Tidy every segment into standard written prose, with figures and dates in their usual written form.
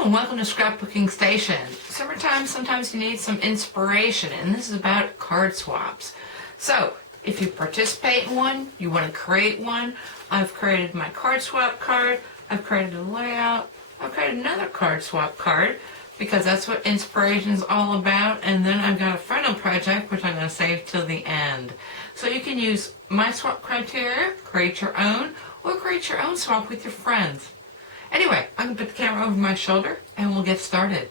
Hello and welcome to Scrapbooking Station. Summertime, sometimes you need some inspiration, and this is about card swaps. So, if you participate in one, you want to create one, I've created my card swap card, I've created a layout, I've created another card swap card, because that's what inspiration is all about, and then I've got a final project, which I'm going to save till the end. So you can use my swap criteria, create your own, or create your own swap with your friends. Anyway, I'm going to put the camera over my shoulder and we'll get started.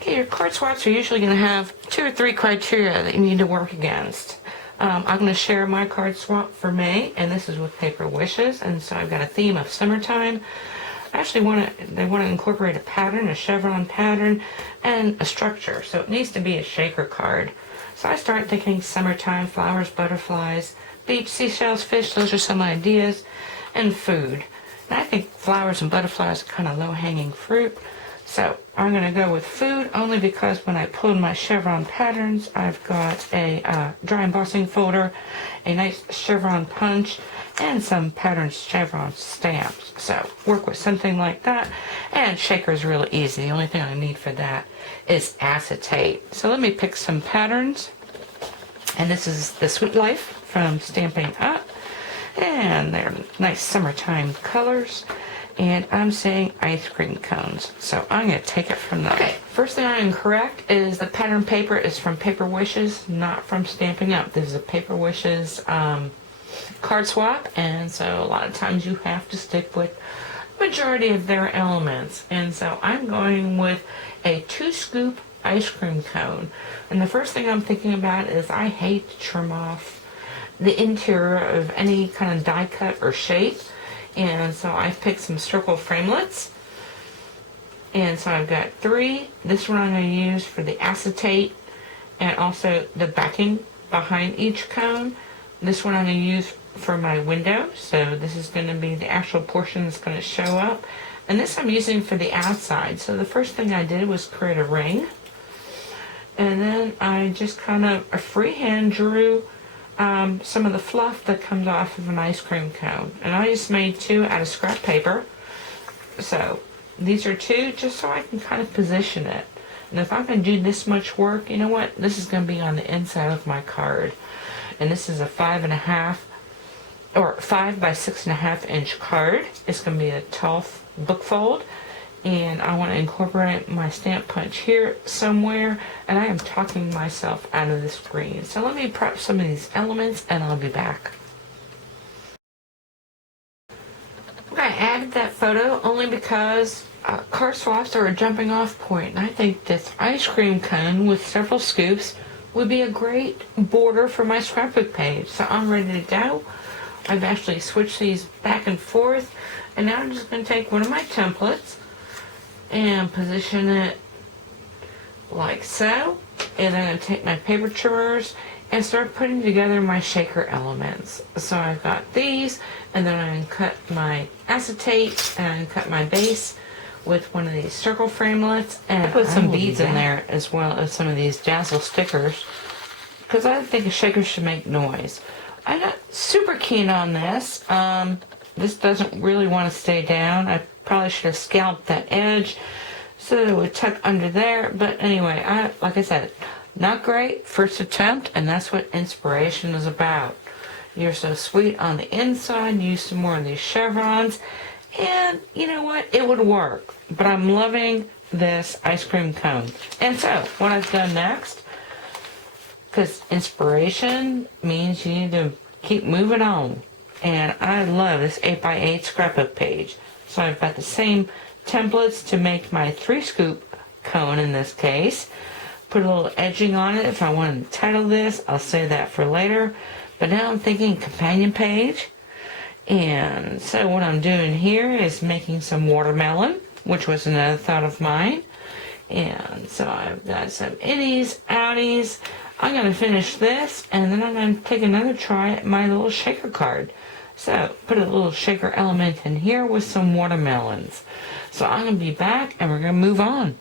Okay, your card swaps are usually going to have 2 or 3 criteria that you need to work against. I'm going to share my card swap for May, and this is with Paper Wishes, and so I've got a theme of summertime. I actually they want to incorporate a pattern, a chevron pattern, and a structure, so it needs to be a shaker card. So I start thinking summertime, flowers, butterflies, beach, seashells, fish, those are some ideas, and food. And I think flowers and butterflies are kind of low-hanging fruit. So I'm going to go with food only because when I pulled my chevron patterns, I've got a dry embossing folder, a nice chevron punch, and some patterned chevron stamps. So work with something like that. And shaker is really easy. The only thing I need for that is acetate. So let me pick some patterns. And this is the Sweet Life from Stamping Up. And they're nice summertime colors. And I'm saying ice cream cones. So I'm going to take it from there. Okay, first thing I'm correct is the pattern paper is from Paper Wishes, not from Stamping Up. This is a Paper Wishes card swap. And so a lot of times you have to stick with the majority of their elements. And so I'm going with a 2-scoop ice cream cone. And the first thing I'm thinking about is I hate to trim off the interior of any kind of die cut or shape, and so I've picked some circle framelits, and so I've got 3. This one I'm going to use for the acetate and also the backing behind each cone. This one I'm going to use for my window, so this is going to be the actual portion that's going to show up, and this I'm using for the outside. So the first thing I did was create a ring, and then I just kind of freehand drew some of the fluff that comes off of an ice cream cone. And I just made 2 out of scrap paper. So these are 2 just so I can kind of position it. And if I'm going to do this much work, you know what? This is going to be on the inside of my card. And this is a 5.5 or 5 by 6.5 inch card. It's going to be a tall book fold. And I want to incorporate my stamp punch here somewhere, and I am talking myself out of the screen. So let me prep some of these elements and I'll be back. Okay, I added that photo only because card swaps are a jumping off point, and I think this ice cream cone with several scoops would be a great border for my scrapbook page. So I'm ready to go. I've actually switched these back and forth, and now I'm just going to take one of my templates and position it like so, and I'm going to take my paper trimmers and start putting together my shaker elements. So I've got these, and then I'm going to cut my acetate and cut my base with one of these circle framelits, and put some beads in there as well as some of these dazzle stickers, because I think a shaker should make noise. I'm not super keen on this. This doesn't really want to stay down. I probably should have scalped that edge so that it would tuck under there. But anyway, like I said, not great. First attempt, and that's what inspiration is about. You're so sweet on the inside. Use some more of these chevrons. And you know what? It would work. But I'm loving this ice cream cone. And so, what I've done next, because inspiration means you need to keep moving on. And I love this 8x8 scrapbook page. So I've got the same templates to make my 3-scoop cone in this case. Put a little edging on it if I want to title this. I'll say that for later. But now I'm thinking companion page. And so what I'm doing here is making some watermelon, which was another thought of mine. And so I've got some innies, outies. I'm going to finish this, and then I'm going to take another try at my little shaker card. So, put a little shaker element in here with some watermelons. So I'm going to be back, and we're going to move on.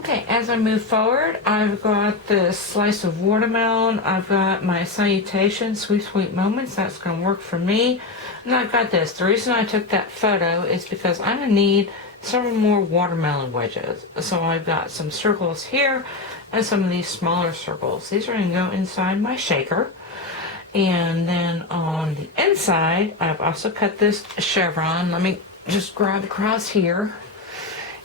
Okay, as I move forward, I've got this slice of watermelon. I've got my salutation, sweet, sweet moments. That's going to work for me. And I've got this. The reason I took that photo is because I'm going to need several more watermelon wedges. So I've got some circles here and some of these smaller circles. These are going to go inside my shaker. And then on the inside, I've also cut this chevron. Let me just grab across here.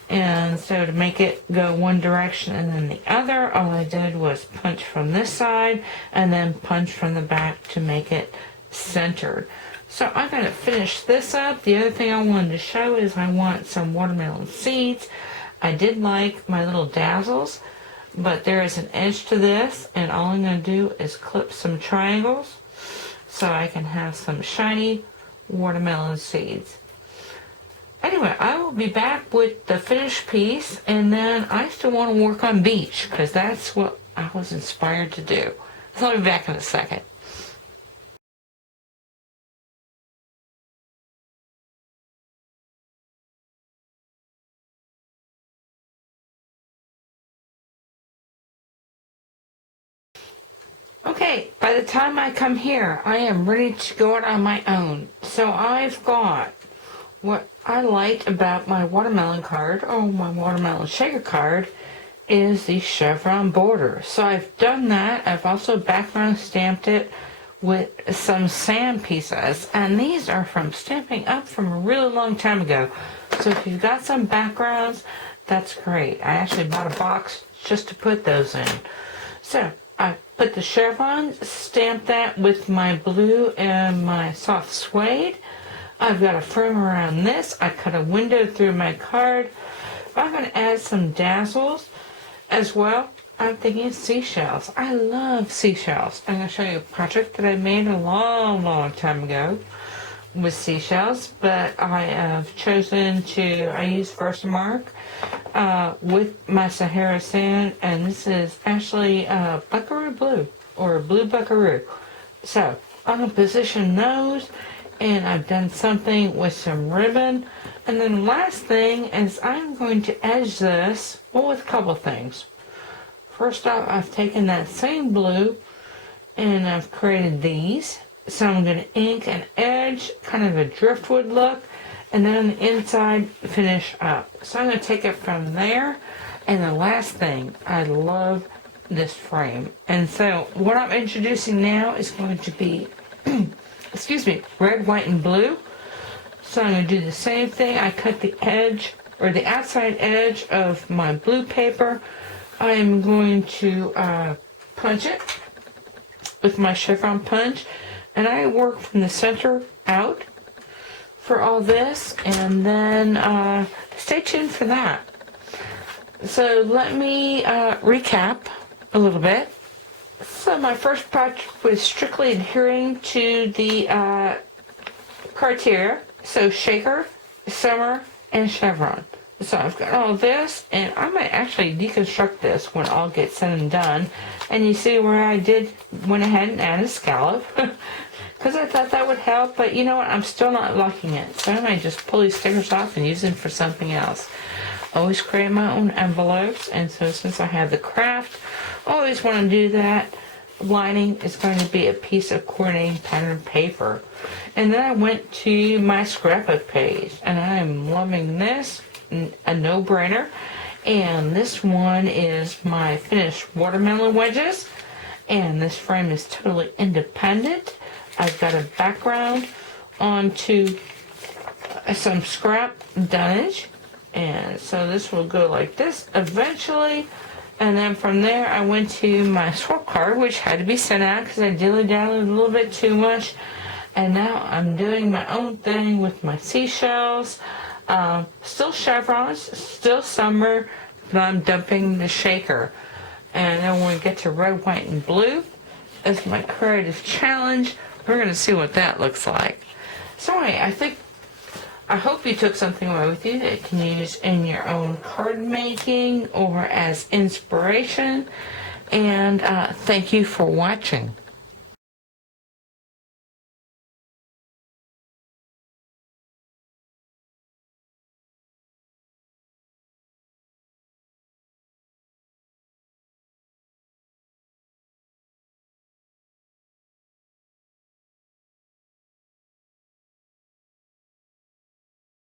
And so to make it go one direction and then the other, all I did was punch from this side and then punch from the back to make it centered. So I'm going to finish this up. The other thing I wanted to show is I want some watermelon seeds. I did like my little dazzles, but there is an edge to this, and all I'm going to do is clip some triangles so I can have some shiny watermelon seeds. Anyway, I will be back with the finished piece, and then I still want to work on beach because that's what I was inspired to do. So I'll be back in a second. Okay, by the time I come here, I am ready to go out on my own. So I've got what I like about my watermelon card, or my watermelon shaker card, is the chevron border. So I've done that. I've also background stamped it with some sand pieces. And these are from Stampin' Up! From a really long time ago. So if you've got some backgrounds, that's great. I actually bought a box just to put those in. So I put the chevrons, stamped that with my blue and my soft suede. I've got a frame around this. I cut a window through my card. I'm going to add some dazzles as well. I'm thinking seashells. I love seashells. I'm going to show you a project that I made a long, long time ago with seashells, but I have chosen to, I use Versamark with my Sahara sand, and this is actually buckaroo blue, or blue buckaroo. So I'm going to position those, and I've done something with some ribbon. And then the last thing is I'm going to edge this, well, with a couple things. First off, I've taken that same blue and I've created these. So I'm going to ink and edge, kind of a driftwood look, and then on the inside finish up. So I'm going to take it from there. And the last thing, I love this frame. And so what I'm introducing now is going to be excuse me, red, white, and blue. So I'm going to do the same thing. I cut the edge, or the outside edge of my blue paper. I am going to punch it with my chevron punch. And I work from the center out for all this. And then stay tuned for that. So let me recap a little bit. So my first project was strictly adhering to the criteria. So shaker, summer, and chevron. So I've got all this, and I might actually deconstruct this when all gets said and done. And you see where I went ahead and added a scallop. Because I thought that would help, but you know what? I'm still not liking it. So I might just pull these stickers off and use them for something else. Always create my own envelopes, and so since I have the craft, I always want to do that. Lining is going to be a piece of coordinating pattern paper. And then I went to my scrapbook page, and I am loving this, a no-brainer. And this one is my finished watermelon wedges, and this frame is totally independent. I've got a background onto some scrap dunnage, and so this will go like this eventually. And then from there I went to my swirl card, which had to be sent out because I dilly-dallied a little bit too much. And now I'm doing my own thing with my seashells. Still chevrons, still summer, but I'm dumping the shaker. And then when we get to red, white, and blue as my creative challenge, we're going to see what that looks like. So anyway, I hope you took something away with you that you can use in your own card making or as inspiration. And thank you for watching.